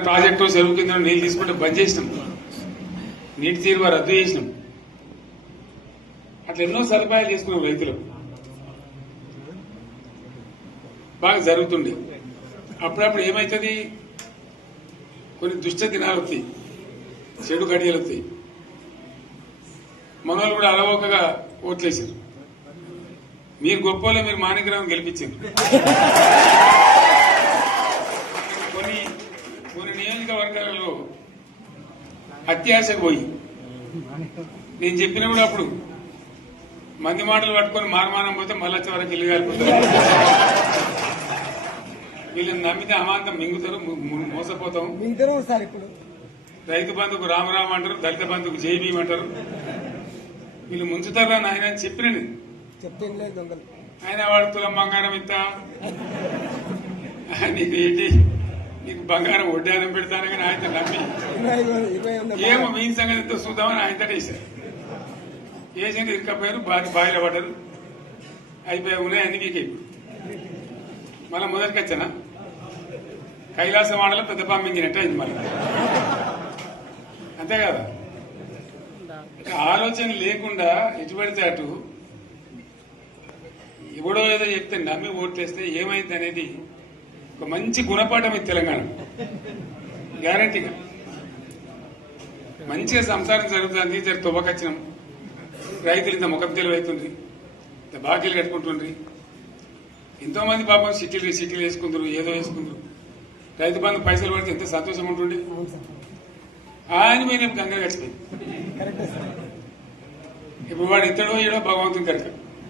Project చెరువు కింద నీళ్ళు తీసుకుంటే బంద్ చేసినాం. నీటి తీరువ రద్దు చేసినాం. అట్లా ఎన్నో సదుపాయాలు చేసుకున్నాం రైతులు. బాగా జరుగుతుండే. అప్పుడప్పుడు ఏమవుతుంది కొన్ని దుష్ట దినాలు వస్తాయి. చెడు గడియలు వస్తాయి. మనోళ్ళు కూడా అలవోకగా ఓట్లేసారు మీరు గొప్పలో మీరు మాణిగ్రహం గెలిపించారు కొన్ని కొన్ని నియోజకవర్గాలలో అత్యాశకు పోయి. నేను చెప్పిన కూడా అప్పుడు మంది మాటలు పట్టుకొని మారమానం పోతే మళ్ళీ వచ్చే వరకు ఇల్లు కాలిపోతారు. వీళ్ళని నమ్మితే అమాంతం మింగుతారు మోసపోతాం. రైతు బంధుకు రామరామ అంటారు దళిత బంధుకు జై భీమ్ అంటారు. వీళ్ళు ముంచుతారా నాయన అని చెప్పిన ఆయన వాడు తులం బంగారం ఇస్తా నీకు ఏంటి నీకు బంగారం వడ్డానం పెడతాను కానీ ఆయన నమ్మి. ఏమో మీ సంగతి ఎంతో చూద్దామని ఆయన వేశారు వేసింది ఇరుకపోయారు బాగా బాయిలో పడ్డారు. అయిపోయి ఉన్నాయి అన్ని మీకు మళ్ళీ మొదటికి వచ్చానా? కైలాస వాడలో పెద్ద పంపించినట్టు అయింది మళ్ళీ. అంతే కదా? ఆలోచన లేకుండా ఎటు పడితే అటు ఎవడో ఏదో చెప్తే నమ్మి ఓట్లేస్తే ఏమైంది అనేది ఒక మంచి గుణపాఠం ఇది తెలంగాణ. గ్యారంటీగా మంచిగా సంసారం జరుగుతుంది జర తువ్వకచ్చినాం. రైతులు ఇంత ముఖం తెలివైతుంది ఇంత బాకీలు కట్టుకుంటుండ్రి. ఎంతో మంది పాపం సిటీలు సిటీలు వేసుకుందరు ఏదో వేసుకుందరు. రైతు బంధు పైసలు పడితే ఎంత సంతోషం ఉంటుండే. సార్ ఆయన మీద గడిచిపోయింది కరెక్టే సార్ ఇప్పుడు వాడు ఇతడో ఏడో భగవంతుని కనుక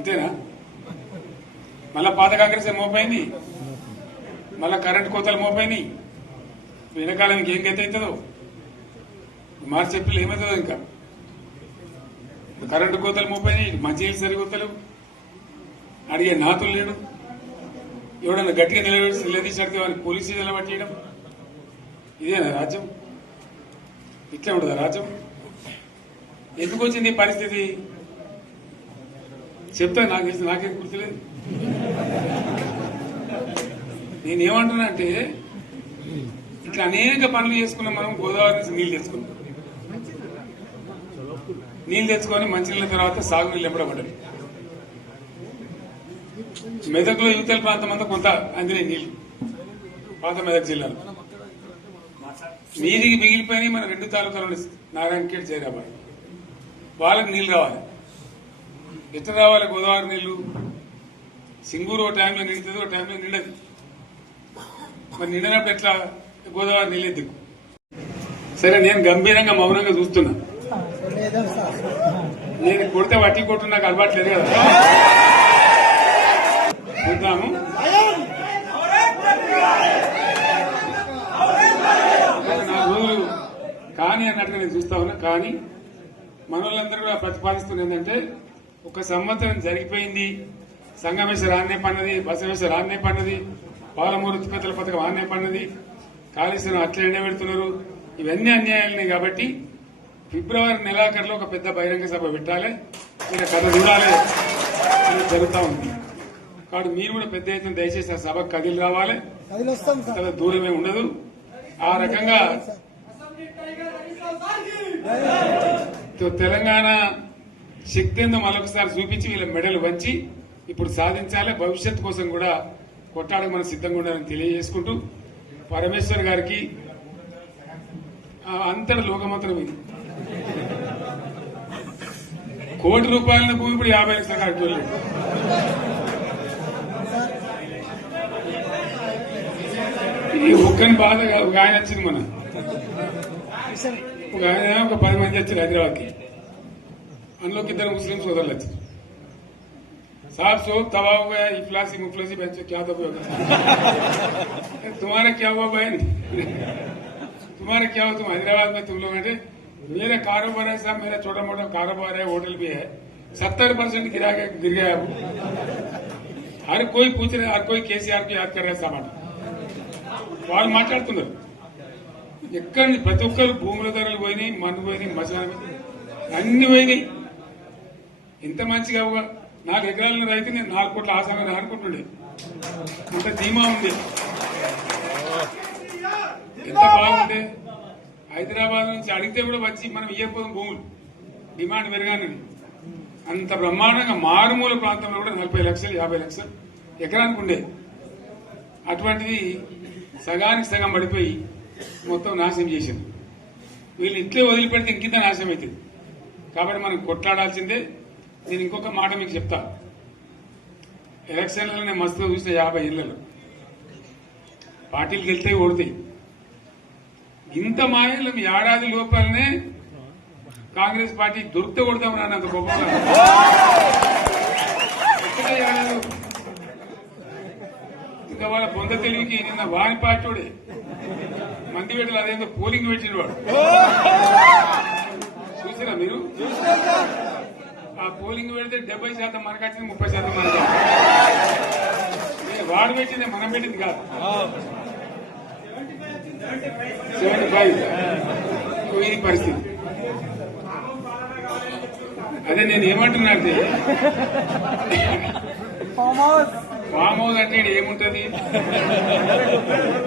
అంతేనా? మళ్ళా పాత కాంగ్రెస్ మోపైంది? మళ్ళా కరెంట్ కోతలు మోపైనాయి వెనకాలం ఏం గతి అవుతుందో? మార్చి ఏప్రిల్ ఏమవుతుందో ఇంకా? కరెంటు కోతలు మోపోయినాయి మంచినీళ్ళు సరికొత్తలు అడిగే నాతులు లేడు. ఎవడన్నా గట్టిగా నిలబెట్టి నిలదీసినడితే వాడిని పోలీసు స్టేషన్లో ఇదేనా రాజ్యం? ఇట్లా ఉండదా రాజ్యం? ఎందుకు వచ్చింది ఈ పరిస్థితి? చెప్తా నాకు నాకేం గుర్తులేదు. నేనేమంటున్నా అంటే ఇట్లా అనేక పనులు చేసుకున్నాం మనం గోదావరి నుంచి నీళ్ళు తెచ్చుకున్నాం. నీళ్ళు తెచ్చుకొని మంచినీళ్ళ తర్వాత సాగునీళ్ళు ఎంపడబడ్డాయి మెదక్లో యువతల ప్రాంతం అంతా కొంత అందినాయి నీళ్ళు పాత మెదక్ జిల్లాలో. నీటికి మిగిలిపోయినాయి మన రెండు తాలూకాలు నారాయణఖేడ్ జైరాబాద్. వాళ్ళకి నీళ్ళు రావాలి ఎట్లా రావాలి గోదావరి నీళ్ళు సింగూరు ఒక టైంలో నిండుతుంది ఒక టైంలో నిండదు. మరి నిండినప్పుడు ఎట్లా గోదావరి నీళ్ళు దిక్కు సరే నేను గంభీరంగా మౌనంగా చూస్తున్నా. నేను కొడితే వట్టి కొట్టు నాకు అలవాట్లేదు కదా. చూద్దాము. రోజులు కానీ అన్నట్టుగా నేను చూస్తా ఉన్నా. కానీ మనవాళ్ళందరూ కూడా ప్రతిపాదిస్తున్న ఏంటంటే ఒక సంవత్సరం జరిగిపోయింది. సంగమేశ్వర ఆన్నే పన్నది బసవేశ్వర ఆన్నే పన్నది పాలమూరు ఉత్పత్తుల పథకం ఆన్నే పన్నది కాళేశ్వరం అట్లా ఎండబెడుతున్నారు ఇవన్నీ అన్యాయాలని కాబట్టి ఫిబ్రవరి నెలాఖరులో ఒక పెద్ద బహిరంగ సభ పెట్టాలి. మీరు కథ చూడాలి అని జరుగుతూ ఉంది. కాబట్టి మీరు కూడా పెద్ద ఎత్తున దయచేసి ఆ సభకు కదిలి రావాలి. చాలా దూరమే ఉండదు. ఆ రకంగా తెలంగాణ శక్తి ఏందో మరొకసారి చూపించి వీళ్ళ మెడలు వంచి ఇప్పుడు సాధించాలి. భవిష్యత్ కోసం కూడా కొట్టాడకు మనం సిద్ధంగా ఉండాలని తెలియజేసుకుంటూ పరమేశ్వర్ గారికి అంతటి లోకమంత్రం ఇది. కోటి రూపాయల భూమి ఇప్పుడు యాభై లక్షల వెళ్ళింది. ఈ ఒక్కని బాధ ఒక ఆయన వచ్చింది మన ఒక ఆయన ఒక పది మంది వచ్చారు హైదరాబాద్కి. అందులోకి ఇద్దరు ముస్లిం సోదరులు వచ్చారు साहब सोब तबाह हो गया इफलासी मुफलसी बच्चे क्या दबे हो गए तुम्हारा क्या हुआ बहन तुम्हारा क्या हुआ तुम हैदराबाद में तुम लोग हैं मेरा कारोबार है साहब मेरा छोटा मोटा कारोबार है होटल भी है सत्तर परसेंट गिरा गया गिर गया अब हर कोई पूछ रहे हर कोई केसीआर को याद कर रहे सामान వాళ్ళు మాట్లాడుతున్నారు ఎక్కడి నుంచి ప్రతి ఒక్కరు భూముల ధరలు పోయినాయి మన్ను పోయినాయి మసాలా అన్ని పోయినాయి ఎంత మంచిగా ఒక నాలుగు ఎకరాల రైతు నేను నాలుగు కోట్ల ఆసాగా అనుకుంటుండే అంత ధీమా ఉంది ఎంత బాగుంటే హైదరాబాద్ నుంచి అడిగితే కూడా వచ్చి మనం ఇయ్యకపోదాం భూములు. డిమాండ్ పెరగానే అంత బ్రహ్మాండంగా మారుమూల ప్రాంతంలో కూడా నలభై లక్షలు యాభై లక్షలు ఎకరానికి ఉండే. అటువంటిది సగానికి సగం పడిపోయి మొత్తం నాశనం చేసింది. వీళ్ళు ఇట్లే వదిలిపెడితే ఇంకింత నాశనం అవుతుంది. కాబట్టి మనం కొట్లాడాల్సిందే నేను ఇంకొక మాట మీకు చెప్తా. ఎలక్షన్లలో నేను మస్తుగా చూసిన యాభై ఇళ్ళలు పార్టీలు గెలితే ఓడితాయి. ఇంత మాయలు మీ ఏడాది లోపలనే కాంగ్రెస్ పార్టీ దొరికితే కొడతాం నాన్న అంత గొప్ప ఇంకా వాళ్ళ బొంద తెలివికి నిన్న వారి పార్టీడే. మంది పెట్టలు అదేందో పోలింగ్ పెట్టిన వాడు. చూసారా మీరు? ఆ పోలింగ్ పెడితే డెబ్బై శాతం మనకు వచ్చింది ముప్పై శాతం మనకు వాడు పెట్టింది మనం పెట్టింది కాదు. Seventy five. ఇది పరిస్థితి. అదే నేను ఏమంటున్నా అంటే ఫామ్ హౌస్ అంటే ఏముంటది?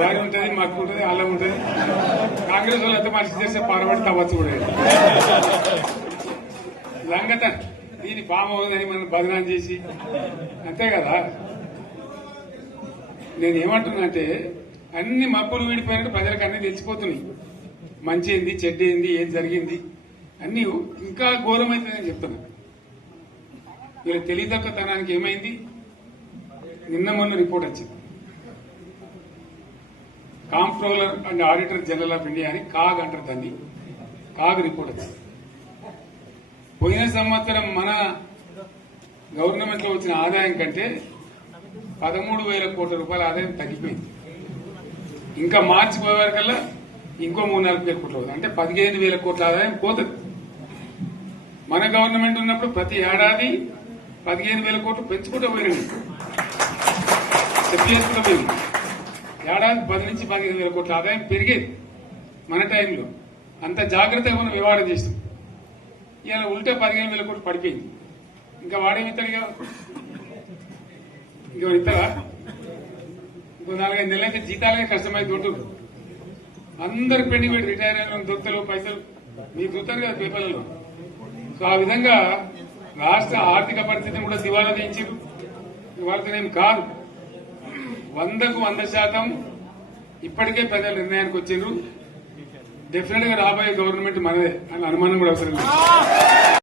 వారి ఉంటది మాకు ఉంటది అల్లం ఉంటది. కాంగ్రెస్ వాళ్ళు ఎంత మనిషి చేస్తే పారబడి తవ్వచ్చు కూడా. లంగతన్. దీని ఫామ్ అని మనం బదనాం చేసి అంతే కదా? నేను ఏమంటున్నా అంటే అన్ని మబ్బులు వీడిపోయినట్టు ప్రజలకు అన్ని తెలిసిపోతున్నాయి. మంచి ఏంది చెడ్డ ఏంది ఏం జరిగింది? అన్ని ఇంకా ఘోరమైందని చెప్తున్నా. వీళ్ళ తెలియదక్కతనానికి ఏమైంది? నిన్న మొన్న రిపోర్ట్ వచ్చింది. Comptroller and auditor general of India అని కాగ్ అంటారు దాన్ని. కాగ్ రిపోర్ట్ వచ్చింది. పోయిన సంవత్సరం మన గవర్నమెంట్లో వచ్చిన ఆదాయం కంటే పదమూడు వేల కోట్ల రూపాయల ఆదాయం తగ్గిపోయింది. ఇంకా మార్చి పోయేవారికల్లా ఇంకో మూడు నాలుగు వేల కోట్లు అవుతుంది అంటే పదిహేను వేల కోట్ల ఆదాయం పోతుంది. మన గవర్నమెంట్ ఉన్నప్పుడు ప్రతి ఏడాది పదిహేను వేల కోట్లు పెంచుకుంటూ పోయినాయి చెప్పి చేసుకుంటూ పోయింది ఏడాది పది నుంచి పదిహేను వేల కోట్ల ఆదాయం పెరిగేది మన టైంలో. అంత జాగ్రత్తగా మనం వ్యవహారం చేస్తాం ఇలా ఉంటే పదిహేను వేల కోట్లు పడిపోయింది. ఇంకా వాడేమి ఇస్తాడుగా ఇంకో ఇస్తారా ఇంకో నాలుగైదు నెలలైతే జీతాలే కష్టమైంది ఉంటుండ్రు అందరు పెండింగ్ పెట్టి రిటైర్ అయిన దొరుకుతలు పైసలు. మీరు చూస్తారు కదా పేపర్లలో. సో ఆ విధంగా రాష్ట్ర ఆర్థిక పరిస్థితిని కూడా దివాలా తీయించారు ఇవాళనేం కాదు. వందకు వంద శాతం ఇప్పటికే ప్రజల నిర్ణయానికి వచ్చిండ్రు. డెఫినెట్ గా రాబోయే గవర్నమెంట్ మనదే అని అనుమానం కూడా అవసరం లేదు